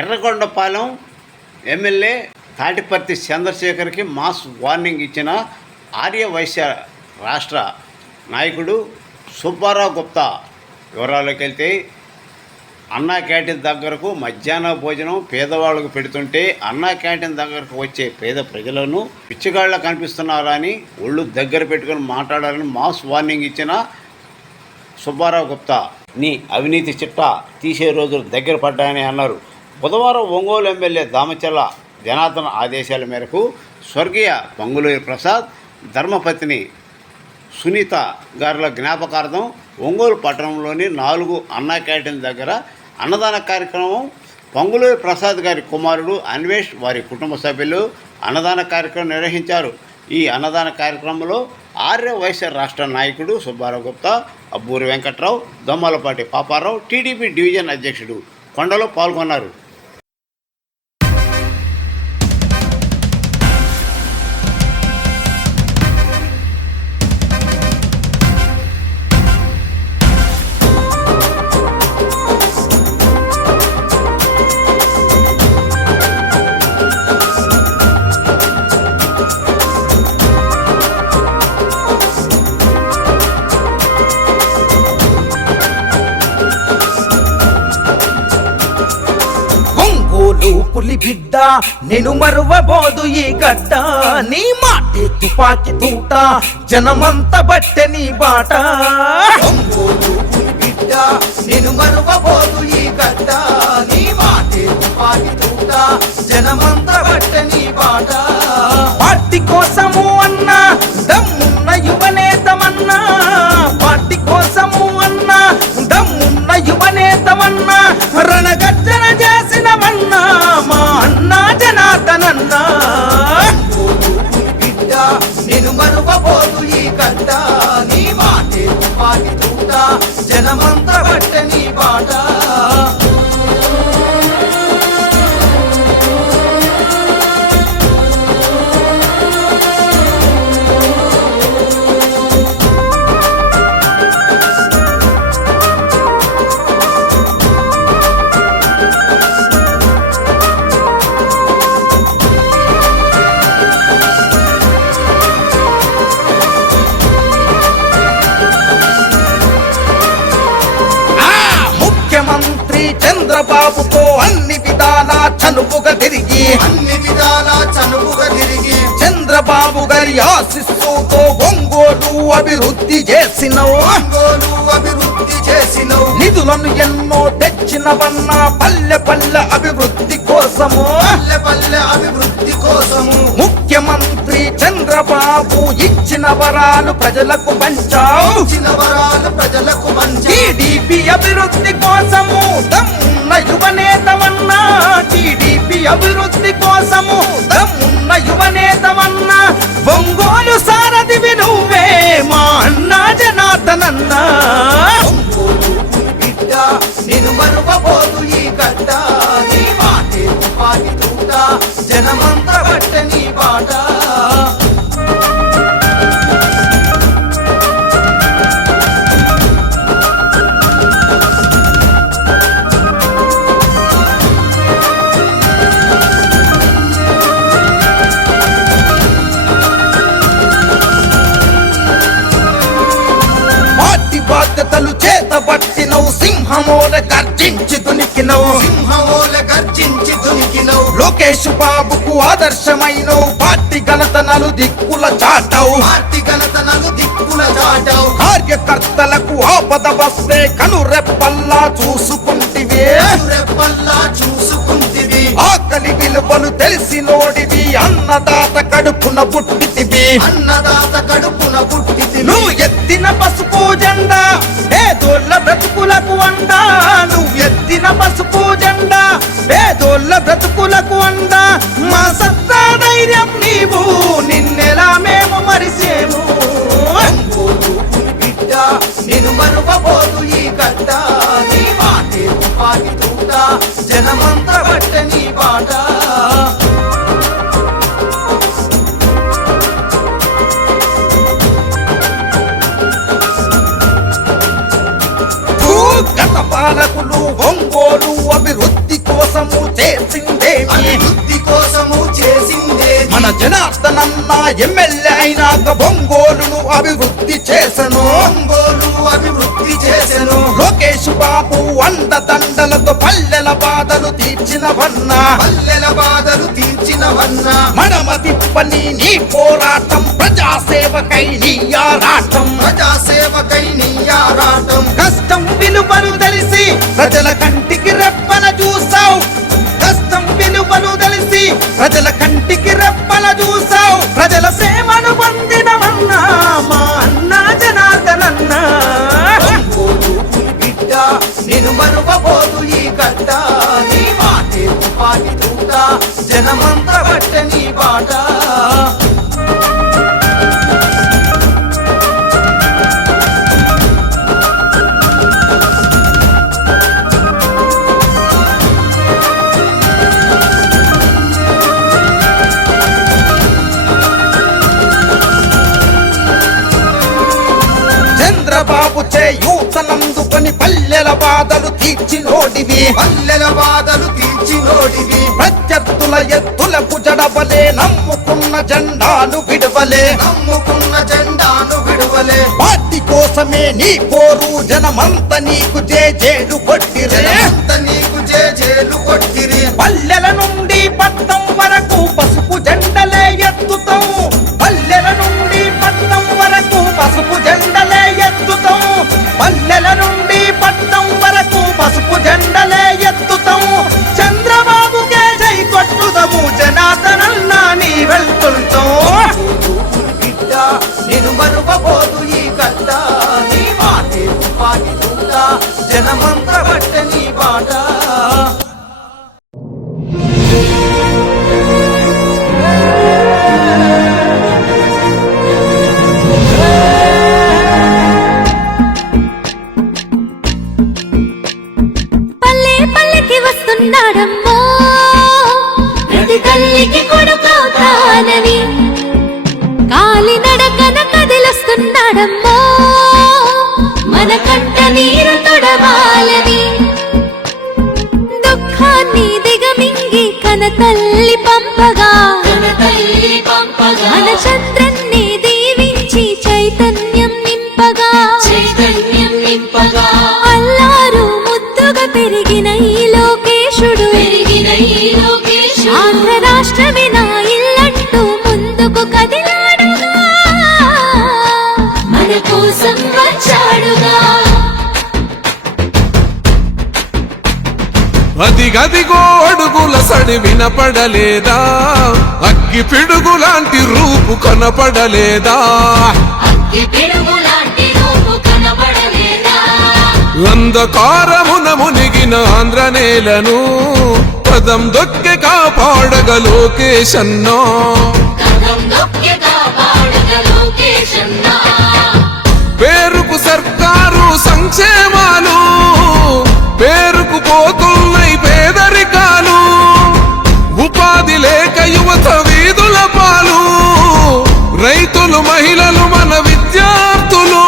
Yerragondapalem MLA Tatiparthi చంద్రశేఖర్కి mass warning ఇచ్చిన ఆర్యవైశ్య రాష్ట్ర నాయకుడు సుబ్బారావు గుప్తా. వివరాల్లోకి వెళ్తే, అన్నా క్యాంటీన్ దగ్గరకు మధ్యాహ్న భోజనం పేదవాళ్ళకు పెడుతుంటే అన్నా క్యాంటీన్ దగ్గరకు వచ్చే పేద ప్రజలను పిచ్చిగాళ్ళ కనిపిస్తున్నారని ఒళ్ళు దగ్గర పెట్టుకుని మాట్లాడాలని మాస్ వార్నింగ్ ఇచ్చిన సుబ్బారావు గుప్తా నీ అవినీతి చిట్టా తీసే రోజులు దగ్గర పడ్డాయని అన్నారు. బుధవారం ఒంగోలు ఎమ్మెల్యే దామచర్ల జనార్దన్ ఆదేశాల మేరకు స్వర్గీయ పొంగులేటి ప్రసాద్ ధర్మపత్ని సునీత గారుల జ్ఞాపకార్థం ఒంగోలు పట్టణంలోని 4 అన్నా క్యాంటీన్ దగ్గర అన్నదాన కార్యక్రమం పొంగులేటి ప్రసాద్ గారి కుమారుడు అన్వేష్ వారి కుటుంబ సభ్యులు అన్నదాన కార్యక్రమం నిర్వహించారు. ఈ అన్నదాన కార్యక్రమంలో ఆర్యవైశ్య రాష్ట్ర నాయకుడు సుబ్బారావు గుప్తా, అబ్బూరి వెంకట్రావు, దొమ్మలపాటి పాపారావు, టీడీపీ డివిజన్ అధ్యక్షుడు కొండలో పాల్గొన్నారు. పులి బిడ్డ నేను మరువబోదు ఈ గడ్డ, నీ మాటే తుపాకి తూట జనమంత బట్టె నీ బాట. పులి బిడ్డ నేను మరువబోదు ఈ గడ్డ, నీ మాటే తుపాకి తూట జనమంత బట్టె నీ బాట. పార్టీ కోసము అన్నా దమ్మున్న యువనేతమన్నా, పార్టీ కోసము అన్నా దమ్మున్న యువనేతమన్నా, రణగర్జన చేసినవన్నా మా అన్నా జనార్దనన్నా. బిడ్డ నేను మరువబోదు ఈ గడ్డ, నీ మాటే తుపాకి తూట జనమంత బట్టె నీ బాట. చంద్రబాబుతో అన్ని విధాలా చనువుగా తిరిగి చంద్రబాబు గారి ఆశీస్సుతో ఒంగోలు అభివృద్ధి చేసినవు, నిధులను ఎన్నో తెచ్చినవన్నా పల్లె పల్లె అభివృద్ధి కోసము, ముఖ్యమంత్రి చంద్రబాబు ఇచ్చిన వరాలు ప్రజలకు పంచావు, టీడీపీ అభివృద్ధి కోసము దమ్మున్న యువనేతమన్నా, టీడీపీ అభివృద్ధి కోసము దమ్మున్న యువనేతమన్నా, ఒంగోలు సారథివి నువ్వే మా అన్నా జనార్దనన్నా. బిడ్డ నేను మరువబోదు ఈ గడ్డ, నీ మాటే తుపాకి తూట జనమంత బట్టె నీ బాట. బాధ్యతలు చేతబట్టినవు, సింహమోల గర్జించి దునికినవు, లోకేష్ బాబుకు ఆదర్శమైనవు, పార్టీ ఘనతనలు దిక్కుల చాటావు, కార్యకర్తలకు ఆపద వస్తే కనురెప్పల్లా చూసుకుంటివే, ఆకలి విలువలు తెలిసినోడివి, అన్నదాత కడుపున పుట్టితివి, నువ్వు ఎత్తిన పసుపు జెండా పేదోళ్ళ బ్రతుకులకు అండా, నువ్వు ఎత్తిన పసుపు జెండా పేదోళ్ళ బ్రతుకులకు అండా. మా సత్తా ధైర్యం నీవు, నిన్నెలా మేము మరిసేము. బిడ్డ నేను మరువబోదు ఈ గడ్డ, నీ మాటే తుపాకి తూట జనమంత బట్టె నీ బాట. పాలకులు ఒంగోలు అభివృద్ధి కోసము మన జనార్దనన్న ఎమ్మెల్యే అయినాక ఒంగోలును అభివృద్ధి చేసెను లోకేష్ బాబు అండదండలతో పల్లెల బాధలు తీర్చినవన్నా మడమ తిప్పని నీ పోరాటం ప్రజాసేవకై నీ ఆరాటం కష్టం విలువలు తెలిసి ప్రజల కంటికి రెప్పన చూసావు ప్రజల కంటికి రెప్పన చూసావు ప్రజల సేవను పొందినవన్నా మా అన్న జనార్దనన్నా బిడ్డ నేను మరువబోదు ఈ గడ్డ నీ మాటే తుపాకి తూట జనమంతా బట్ట నీ బాట చంద్రబాబు చేయూతనందుకొని పల్లెల బాధలు తీర్చినోడివి ప్రత్యర్థుల ఎత్తులకు జడవలే నమ్ముకున్న జెండాను విడవలే పార్టీ కోసమే నీ పోరు జనమంత నీకు జేజేలు కొట్టిరే పల్లెల నుండి పట్టం వరకు పసుపు జెండలే ఎత్తుతాం పల్లెల నుండి పట్టం వరకు పసుపు జెండలే ఎత్తుతాం పల్లెల నుండి పట్టం వరకు పసుపు జెండలే ఎత్తుతాం చంద్రబాబుకే జై కొట్టుదము జనార్దనన్న నీ వెళ్తుంటాం బిడ్డ నేను మరువబోదు ఈ గడ్డ నీ మాటే తుపాకి తూట జనమంత బట్ట నీ బాట వస్తున్నాడమ్మో ప్రతి తల్లికి కొడుకవుతానని కాలి నడకన కదిలొస్తున్నాడమ్మో మన కంట నీరు తొడవాలని దుఃఖాన్ని దిగమింగి కన తల్లి పంపగా మన చంద్రన్ని దీవించి చైతన్యం నింపగా అల్లారు ముద్దుగా పెరిగిన ఈ లోకేశుడు ఆంధ్ర రాష్ట్రమే నా ఇల్లంటూ ముందుకు కదిలాడుగా మన కోసం వచ్చాడుగా అదిగదిగో అడుగుల సడి వినపడలేదా అగ్గి పిడుగులాంటి రూపు కనపడలేదా అంధకారమున మునిగిన ఆంధ్ర నేలను పదం దొక్కె కాపాడగ లోకేశన్నో పేరుకు సర్కారు సంక్షేమాలు పేరుకు పోతున్నాయి పేదరికాలు ఉపాధి లేక యువత వీధుల పాలు రైతులు మహిళలు మన విద్యార్థులు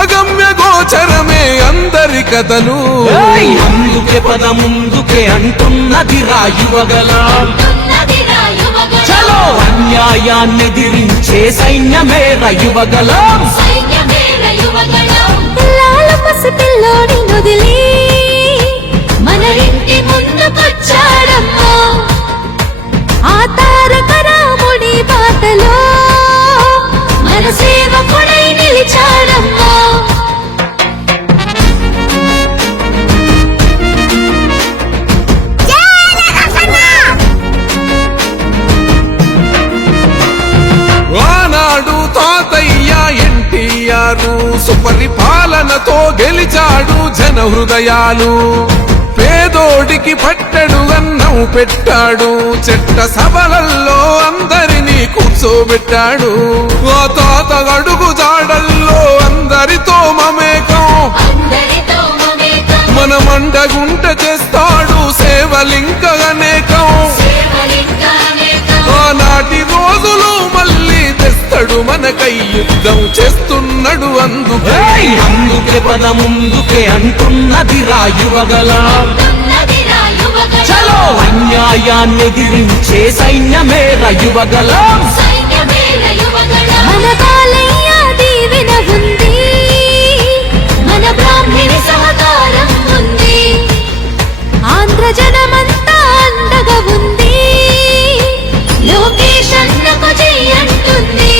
అగమ్య గోచరమే అందరి కథలు అందుకే పద ముందుకే అంటున్నది రాయువగల చలో అన్యాయాన్ని ఎదిరించే సైన్యమే రయువగల పిల్లాల పసిపిల్లోని వదిలి మన ఇంటి ముందుకొచ్చాడమ్మా ఆ తారక రాముడి బాటలో మన సేవకుడై నిలిచాడమ్మా ఆనాడు తాతయ్య ఎన్టీఆర్ సుపరిపాలనతో గెలిచాడు జన హృదయాలు పేదోడికి పట్టెడు అన్నం పెట్టాడు చెట్ట సభలల్లో అందరినీ కూర్చోబెట్టాడు ఆ తాత అడుగు జాడల్లో అందరితో మమేకం మన మండగుంట చేస్తాడు సేవలింక అనేకం ఆనాటి రోజులు మళ్ళీ తెస్తాడు మనకై యుద్ధం చేస్తున్నాడు అందుకే పద ముందుకే అంటున్నది రాయువగల చలో అన్యాయాన్ని ఎదిరించే సైన్యమేర యువగలం. మన బాలయ్య దీవెన ఉంది, మన బ్రాహ్మణి సహకారం ఉంది, ఆంధ్ర జనమంతా అండగా ఉంది, లోకేష్ అన్నకు జై అంటుంది.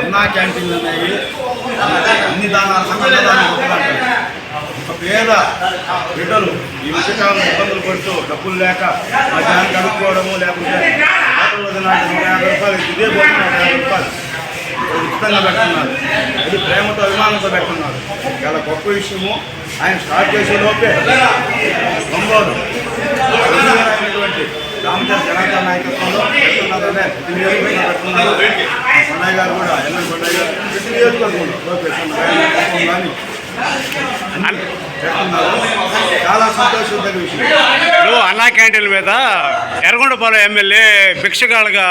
అన్నా క్యాంటీన్లు ఉన్నాయి, అన్ని దానాలు అన్నదానం గొప్పదంటారు. ఒక పేద బిడ్డలు ఈ మధ్యకాలం ఇబ్బందులు పడుతూ డబ్బులు లేక మధ్యాహ్నం కడుక్కోవడము, లేకుంటే హోటల్లో తినాలంటే 150 రూపాయలు, ఇదే భోజనం 150 రూపాయలు ఉచితంగా పెడుతున్నారు. ఇది ప్రేమతో అభిమానంతో పెడుతున్నారు. చాలా గొప్ప విషయము. ఆయన స్టార్ట్ చేసే లోపే ఒంగోలు అయినటువంటి రామచంద్ర జనార్దన నాయకత్వంలో పెడుతున్నారనే ప్రతి నియోజకవర్గంలో పెడుతున్నారు. కొండయ్య గారు కూడా ఎమ్మెల్యే కొండయ్య గారు ప్రతి నియోజకవర్గంలో లోకేష్ కానీ పెడుతున్నారు. చాలా సంతోషించే విషయం. ఇప్పుడు అన్నా క్యాంటీన్ల మీద ఎర్రగొండపాలెం ఎమ్మెల్యే భిక్షగాళ్ళగా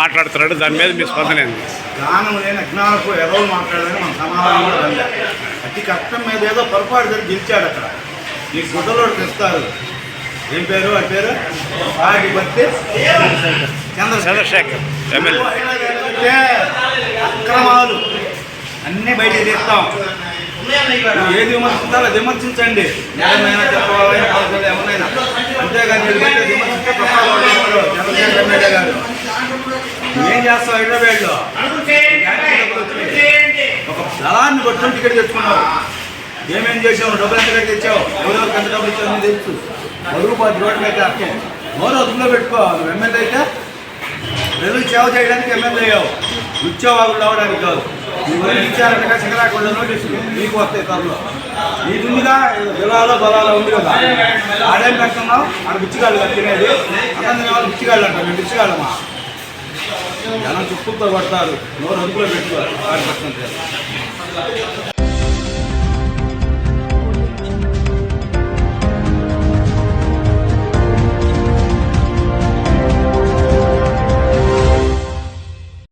మాట్లాడుతున్నాడు. దాని మీద మీ స్పందన ఏంది? జ్ఞానం లేని అజ్ఞానపు ఎవరు మాట్లాడాలని మన సమాధానం కూడా వెళ్ళా. అతి కష్టం మీద ఏదో పొరపాటు జరిగి గెలిచాడు. అక్కడ నీకు గుడ్డలో తెస్తారు. ఏం పేరు? ఆ పేరు వాటి బట్టి చంద్రశేఖర్ ఎమ్మెల్యే. అక్రమాలు అన్నీ బయటికి తీస్తాం. ఏది విమర్శించాలో విమర్శించండి. ఎవరినైనా చెప్పవాలైనా పదవులు ఎవరినైనా, అంతేగాని విమర్శిస్తే చంద్రశేఖర్ ఎమ్మెల్యే గారు ఏం చేస్తావు? హైదరాబాద్లో ఒక దళాన్ని కొట్టుకుని టికెట్ తెచ్చుకున్నావు. ఏమేం చేసావు? డబ్బులు ఎంత తెచ్చావు? ఎవరెవరికి ఎంత డబ్బులు ఇచ్చావు? నీకు తెలుసు. 10 రూపాయలు రోడ్లు అయితే అర్థం. నోరు అదుపులో పెట్టుకో. నువ్వు ఎమ్మెల్యే అయితే ప్రజలకు సేవ చేయడానికి ఎమ్మెల్యే అయ్యావు, ఉద్యోగాలు రావడానికి కాదు. నువ్వు ఇచ్చారంటే శిఖరాకుండా నోటీసులు నీకు వస్తాయి త్వరలో. నీకు ఉందిగా బిలాలో బలాలో ఉంది కదా, ఆడేం పెడుతున్నావు? ఆడ బిచ్చిగాళ్ళు కట్టినది అన్నం వాళ్ళు బిచ్చిగాళ్ళు అంటారు. మేము బిచ్చిగాళ్ళమా? జనం చుట్టూతో పడతారు. నోరు అదుపులో పెట్టుకోవాలి. 6%.